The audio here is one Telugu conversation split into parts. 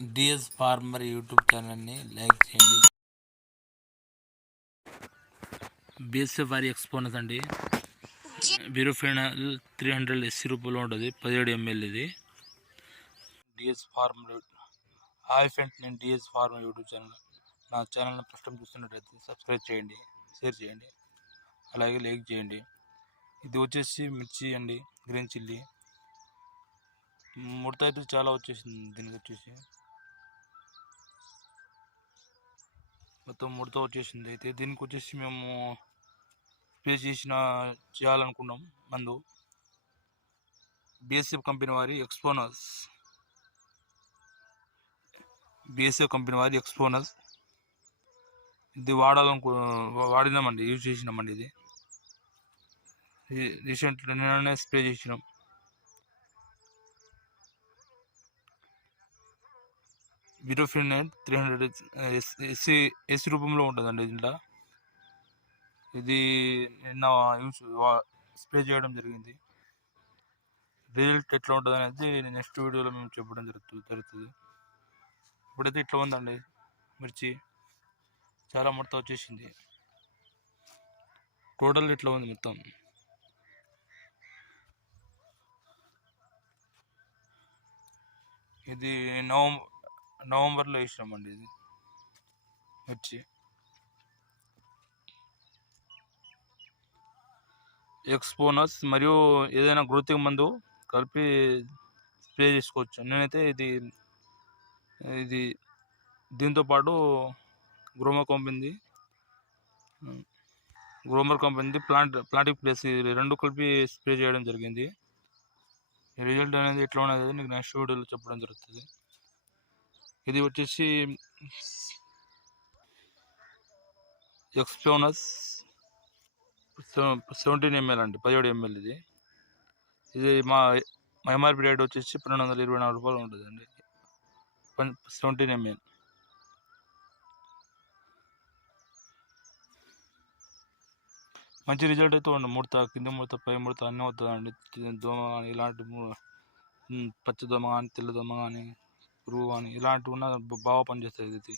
డిఎస్ ఫార్మర్ యూట్యూబ్ ఛానల్ని లైక్ చేయండి. బిఎస్ఎఫ్ వారి ఎక్స్పోనస్ అండి. బిరోఫినల్ త్రీ హండ్రెడ్ ఎస్సీ రూపాయలు ఉంటుంది. పదిహేడు ఎంఎల్ ఇది. డిఎస్ ఫార్మర్ హాయ్ ఫ్రెండ్స్ నేను డిఎస్ ఫార్మర్ యూట్యూబ్ ఛానల్. నా ఛానల్ని ఫస్ట్ టైం చూస్తున్నట్టయితే సబ్స్క్రైబ్ చేయండి షేర్ చేయండి అలాగే లైక్ చేయండి. ఇది వచ్చేసి మిర్చి అండి గ్రీన్ చిల్లీ. ముడత అయితే చాలా వచ్చేసింది దీనికి వచ్చేసి. మొత్తం ముడత వచ్చేసింది. అయితే దీనికి వచ్చేసి మేము స్ప్రే చేసిన చేయాలనుకున్నాం మందు. బిఎస్ఎఫ్ కంపెనీ వారి ఎక్స్పోనస్ బిఎస్ఎఫ్ కంపెనీ వారి ఎక్స్పోనస్ ఇది వాడాలనుకు వాడినామండి యూజ్ చేసినామండి ఇది. రీసెంట్ నిన్ననే స్ప్రే చేసినాం. బిరోఫినైట్ త్రీ హండ్రెడ్ ఎస్సీ ఎస్సీ రూపంలో ఉంటుందండి దీంట్లో. ఇది నిన్న యూస్ స్ప్రే చేయడం జరిగింది. రిజల్ట్ ఎట్లా ఉంటుంది అనేది నెక్స్ట్ వీడియోలో మేము చెప్పడం జరుగుతుంది జరుగుతుంది. ఇప్పుడైతే ఇట్లా ఉందండి మిర్చి. చాలా ముడత వచ్చేసింది. టోటల్ ఇట్లా ఉంది మొత్తం. ఇది నవంబర్ నవంబర్లో వేసినామండి ఇది. మిర్చి. ఎక్స్పోనస్ మరియు ఏదైనా గుర్తింపు మందు కలిపి స్ప్రే చేసుకోవచ్చు. నేనైతే ఇది ఇది దీంతో పాటు కంపెనీది గ్రోమర్ కంపెనీది ప్లాంట్ ప్లాంటిక్ ప్లేస్ రెండు కలిపి స్ప్రే చేయడం జరిగింది. రిజల్ట్ అనేది ఎట్లా ఉన్నది నీకు నెక్స్ట్ వీడియోలో చెప్పడం జరుగుతుంది. ఇది వచ్చేసి ఎక్స్ప్లోనస్ సెవెంటీన్ ఎంఎల్ అండి పదిహేడు ఎంఎల్ ఇది. ఇది మా ఎంఆర్పి రేట్ వచ్చేసి పన్నెండు వందల ఇరవై నాలుగు రూపాయలు ఉంటుందండి. Seventeen ML. మంచి రిజల్ట్ అయితే ఉండండి ముడత కింద ముడత పై ముడత అన్నీ అవుతుందండి దోమ కానీ ఇలాంటి పచ్చ దోమ కానీ తెల్ల దోమ కానీ పురుగు కానీ ఇలాంటివి ఉన్న బాగా పనిచేస్తుంది ఇది.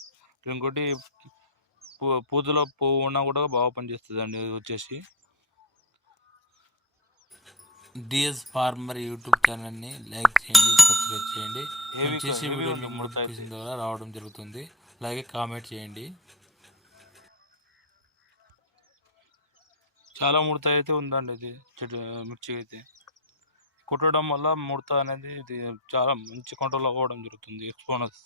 ఇంకోటి పూ పూతలో పువ్వు ఉన్నా కూడా బాగా పనిచేస్తుంది అండి ఇది వచ్చేసి. డిఎస్ ఫార్మర్ యూట్యూబ్ ఛానల్ని లైక్ చేయండి సబ్స్క్రైబ్ చేయండి. చేసే ఏవి వీడియో ఉన్నాయి మీకు ముడత అయితే? నోటిఫికేషన్ ద్వారా రావడం జరుగుతుంది. అలాగే కామెంట్ చేయండి. చాలా ముడత అయితే ఉందండి ఇది చెట్టు మిర్చి అయితే కుట్టడం వల్ల ముడత అనేది ఇది చాలా మంచి కంట్రోల్ అవ్వడం జరుగుతుంది. ఎక్స్పోనస్